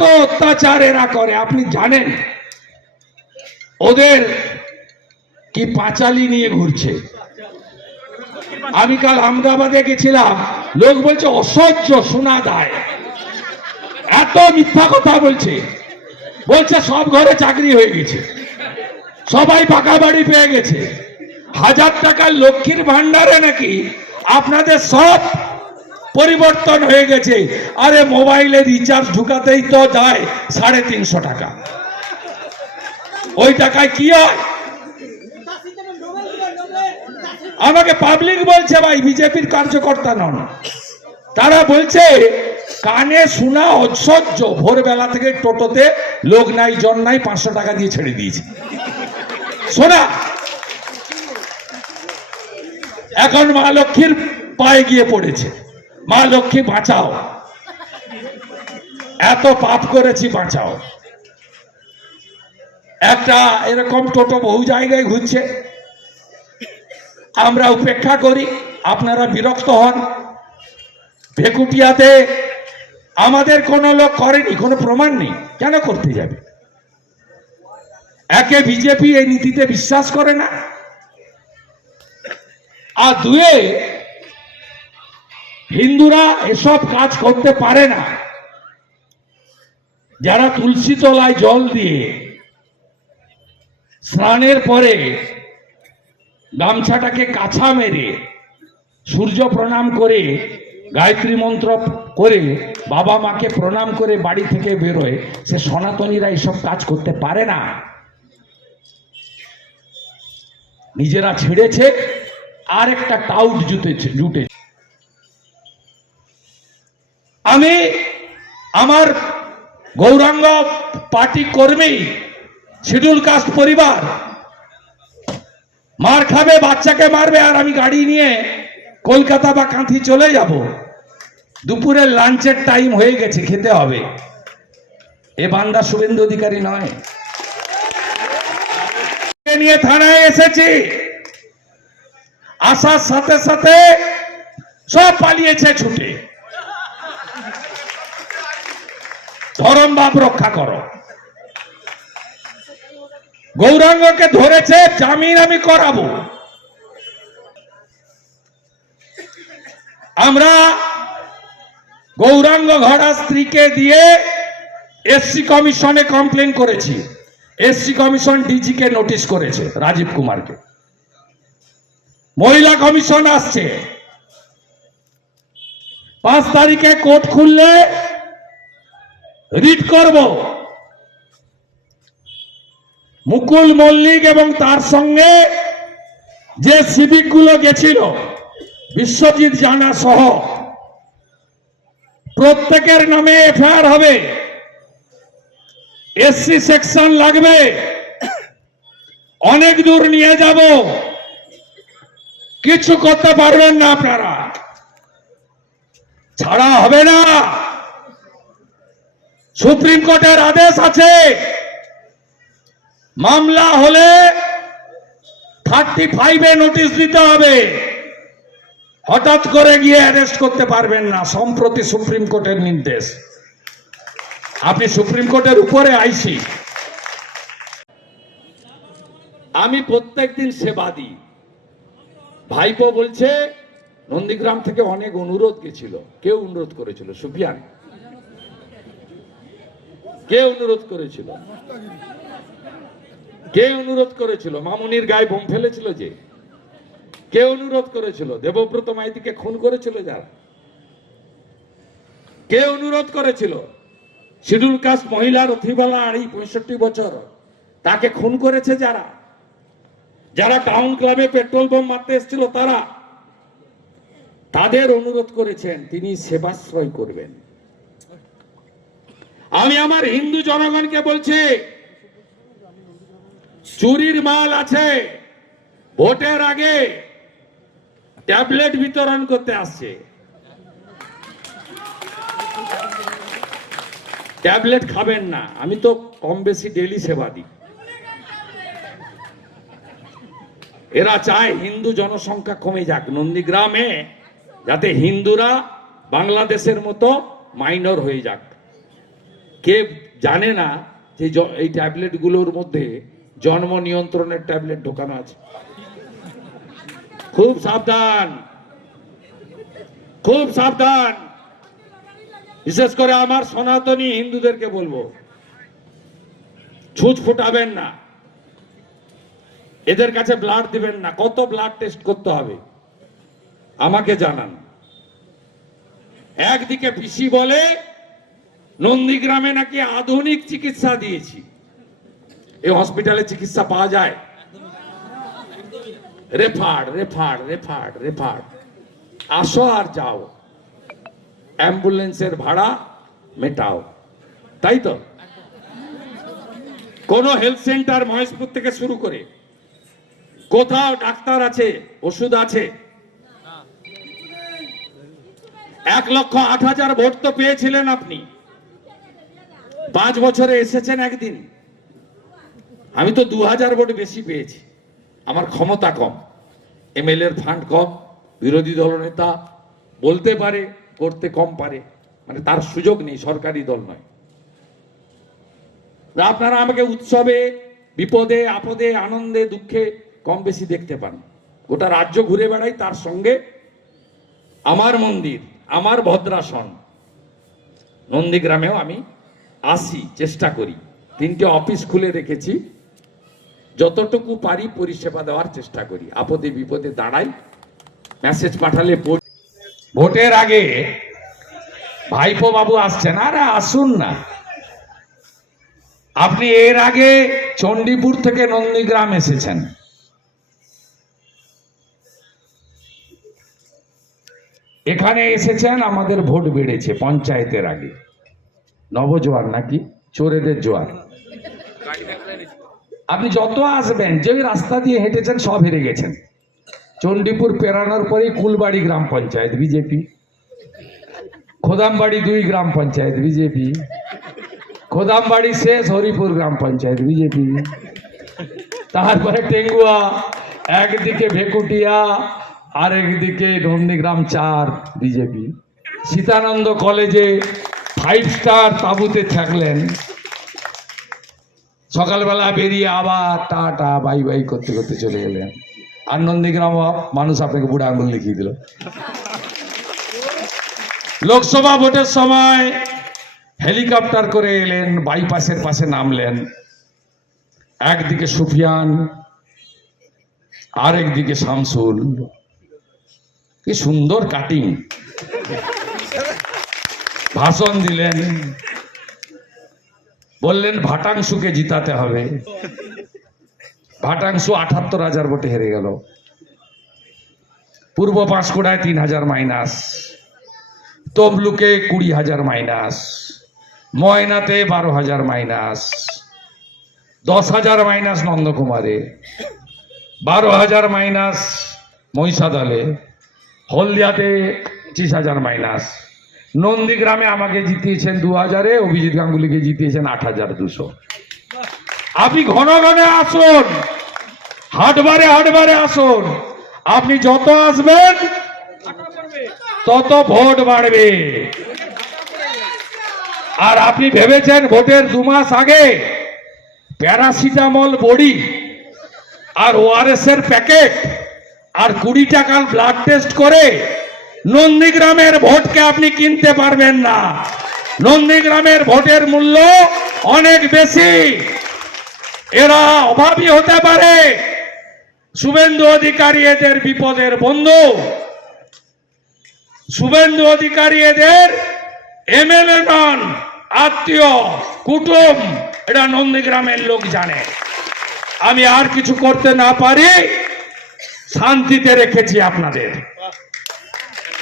এত অত্যাচার এরা করে আপনি জানেন? ওদের কি পাঁচালি নিয়ে ঘুরছে। আমি কাল আহমেদাবাদে গেছিলাম, লোক বলছে অসহ্য শোনা যায়, এত মিথ্যা কথা বলছে। বলছে সব ঘরে চাকরি হয়ে গেছে, সবাই পাকা বাড়ি পেয়ে গেছে, 1000 টাকার লক্ষ্মীর ভান্ডারে নাকি আপনাদের সব পরিবর্তন হয়ে গেছে। আরে মোবাইলে রিচার্জ ঢুকাতেই তো যায় 350 টাকা, ওই টাকায় কি হয়? আমাকে পাবলিক বলছে, ভাই বিজেপির কার্যকর্তা নন, তারা বলছে কানে শোনা অসহ্য, ভোরবেলা থেকে টোটোতে লোক নাই জন নাই, 500 টাকা দিয়ে ছেড়ে দিয়েছে। শোনা এখন মা লক্ষ্মীর পায়ে গিয়ে পড়েছে, মা লক্ষ্মী বাঁচাও, এত পাপ করেছি বাঁচাও। একটা এরকম টোটো বহু জায়গায় ঘুরছে, আমরা উপেক্ষা করি, আপনারা বিরক্ত হন। ভেকুটিয়াতে আমাদের কোনো লোক করেনি, কোনো প্রমাণ নেই, কেন করতে যাবে? একে বিজেপি এই নীতিতে বিশ্বাস করে না, আর দুয়ে হিন্দুরা এসব কাজ করতে পারে না। যারা তুলসী তলায় জল দিয়ে স্নানের পরে গামছাটাকে কাছা মেরে সূর্য প্রণাম করে গায়ত্রী মন্ত্র করে বাবা মাকে প্রণাম করে বাড়ি থেকে বেরোয়, সে সনাতনীরা এসব কাজ করতে পারে না। নিজেরা ছেড়েছে, আর একটা টাউট জুটেছে। আমি আমার গৌরাঙ্গ পার্টি কর্মী, শিডিউল কাস্ট পরিবার, মার খাবে, বাচ্চাকে মারবে, আর আমি গাড়ি নিয়ে কলকাতা বা কাঁথি চলে যাব। দুপুরের লাঞ্চের টাইম হয়ে গেছে, খেতে হবে। এ বান্দা শুভেন্দু অধিকারী নয়। নিয়ে থানায় এসেছি, আসার সাথে সাথে সব পালিয়েছে ছুটে। ধরম বাপ রক্ষা করো। গৌরাঙ্গকে ধরেছে, জামিন আমি করাবো। আমরা গৌরাঙ্গ ঘড়া স্ত্রীকে দিয়ে এসসি কমিশনে কমপ্লেন করেছি। এসসি কমিশন ডিজি কে নোটিশ করেছে, রাজীব কুমারকে। মহিলা কমিশন আসছে, 5 তারিখে কোর্ট খুললে রিট করব। মুকুল মল্লিক এবং তার সঙ্গে যে সিভিক গুলো গেছিল, বিশ্বজিৎ জানা সহ, প্রত্যেকের নামে এফআইআর হবে। এসসি সেকশন লাগবে, অনেক দূর নিয়ে যাব, কিছু করতে পারবেন না আপনারা, ছাড়া হবে না। সুপ্রিম কোর্টের আদেশ আছে, মামলা হলে 35-এ নোটিশ দিতে হবে, হঠাৎ করে গিয়ে অ্যারেস্ট করতে পারবেন না। সম্প্রতি সুপ্রিম কোর্টের নির্দেশ। আপনি সুপ্রিম কোর্টের উপরে আইসি। আমি প্রত্যেকদিন সেবা দিই। ভাইপো বলছে নন্দীগ্রাম থেকে অনেক অনুরোধ গেছিল। কেউ অনুরোধ করেছিল? সুফিয়ান কে অনুরোধ করেছিল? কে অনুরোধ করেছিল? মামুনির গায়ে বোম ফেলেছিল যে, কে অনুরোধ করেছিল? দেবব্রত মাইতিকে খুন করেছিল যারা, কে অনুরোধ করেছিল? শিডিউল কাস্ট মহিলার অথিবালা 65 বছর, তাকে খুন করেছে যারা, যারা টাউন ক্লাবে পেট্রোল বোম মারতে এসেছিল তারা, তাদের অনুরোধ করেছেন তিনি সেবাশ্রয় করবেন। আমি আমার হিন্দু জনগণকে বলছি, চুরির মাল আছে, ভোটের আগে ট্যাবলেট বিতরণ করতে আসছে। ট্যাবলেট খাবেন না। আমি তো কম বেশি ডেলি সেবা দিই। এরা চায় হিন্দু জনসংখ্যা কমে যাক, নন্দীগ্রামে যাতে হিন্দুরা বাংলাদেশের মতো মাইনর হয়ে যাক। কে জানে না যে এই ট্যাবলেটগুলোর মধ্যে জন্ম নিয়ন্ত্রণের ট্যাবলেট ঢোকানো আছে। খুব সাবধান, খুব সাবধান। বিশেষ করে আমার সনাতনী হিন্দুদেরকে বলবো, ছুঁচ ফুটাবেন না, এদের কাছে ব্লাড দিবেন না। কত ব্লাড টেস্ট করতে হবে আমাকে জানান। একদিকে পিসি বলে নন্দীগ্রামে নাকি আধুনিক চিকিৎসা দিয়েছি। এই হসপিটালে চিকিৎসা পাওয়া যায়? Referred referred referred referred. আসো আর যাও, অ্যাম্বুলেন্সের ভাড়া মেটাও, তাই তো? কোন হেলথ সেন্টার মহেশপুর থেকে শুরু করে কোথাও ডাক্তার আছে, ওষুধ আছে? 1,08,000 ভোট তো পেয়েছিলেন আপনি, 5 বছরে এসেছেন একদিন। আমি তো 2,000 ভোট বেশি পেয়েছি। আমার ক্ষমতা কম, এমএলএ এর ফান্ড কম, বিরোধী দলনেতা বলতে পারে, করতে কম পারে, মানে তার সুযোগ নেই, সরকারি দল নয়। আপনারা আমাকে উৎসবে, বিপদে, আপদে, আনন্দে, দুঃখে কম বেশি দেখতে পান। গোটা রাজ্য ঘুরে বেড়াই, তার সঙ্গে আমার মন্দির, আমার ভদ্রাসন নন্দীগ্রামেও আমি আসি, চেষ্টা করি। 3টে অফিস খুলে রেখেছি, যতটুকু পারি পরিষেবা দেওয়ার চেষ্টা করি। আপদে বিপদে দাঁড়াই, মেসেজ পাঠালে ভোটের আগে ভাইপো বাবু আসছেন, আরে আসুন না। আপনি এর আগে চণ্ডীপুর থেকে নন্দীগ্রাম এসেছেন, এখানে এসেছেন, আমাদের ভোট বেড়েছে পঞ্চায়েতের আগে। নবজোয়ার নাকি চোরেদের জোয়ার। আপনি যত আসবেন, যে রাস্তা দিয়ে হেঁটেছেন সব হেরে গেছেন। চণ্ডীপুর পেরানোর পরে কুলবাড়ি গ্রাম পঞ্চায়েত বিজেপি, খোদামবাড়ি 2 গ্রাম পঞ্চায়েত বিজেপি, খোদামবাড়ি শেষ হরিপুর গ্রাম পঞ্চায়েত বিজেপি, তারপরে টেঙ্গুয়া, একদিকে ভেকুটিয়া আর একদিকে নন্দীগ্রাম 4 বিজেপি। সীতানন্দ কলেজে 5 স্টার তাঁবুতে থাকলেন, সকালবেলা বেরিয়ে আবার টাটা বাই বাই করতে করতে চলে গেলেন। আর নন্দীগ্রাম মানুষ আপনাকে বুড়া আঙুল লিখিয়ে দিল। লোকসভা ভোটের সময় হেলিকপ্টার করে এলেন, বাইপাসের পাশে নামলেন। একদিকে সুফিয়ান, আর একদিকে শামসুল। কি সুন্দর কাটিং, ভাষণ দিলেন, বললেন ভাটাংশুকে জিতাতে হবে। ভাটাংশু 78,000 ভোটে হেরে গেল। পূর্ব পাঁশকুড়ায় 3,000 মাইনাস, তমলুকে 20,000 মাইনাস, ময়নাতে 12,000 মাইনাস, 10,000 মাইনাস নন্দকুমারে, 12,000 মাইনাস মহিষাদলে, হলদিয়াতে 25,000 মাইনাস। নন্দীগ্রামে আমাকে জিতিয়েছেন 2,000-এ, অভিজিৎ গাঙ্গুলিকে জিতিয়েছেন 8,200। আপনি ঘন ঘনে আসুন, হাটবারে হাটবারে আসুন। আপনি যত আসবেন তত ভোট বাড়বে। আর আপনি ভেবেছেন ভোটের 2 মাস আগে প্যারাসিটামল বড়ি আর ওআরএস এর প্যাকেট আর 20 টাকার ব্লাড টেস্ট করে নন্দীগ্রামের ভোটকে আপনি কিনতে পারবেন না। নন্দীগ্রামের ভোটের মূল্য অনেক বেশি। এরা অভাবী হতে পারে, শুভেন্দু অধিকারী এদের বিপদের বন্ধু, শুভেন্দু অধিকারী এদের এমএলএ নন, আত্মীয় কুটুম। এটা নন্দীগ্রামের লোক জানে। আমি আর কিছু করতে না পারি, শান্তিতে রেখেছি আপনাদের।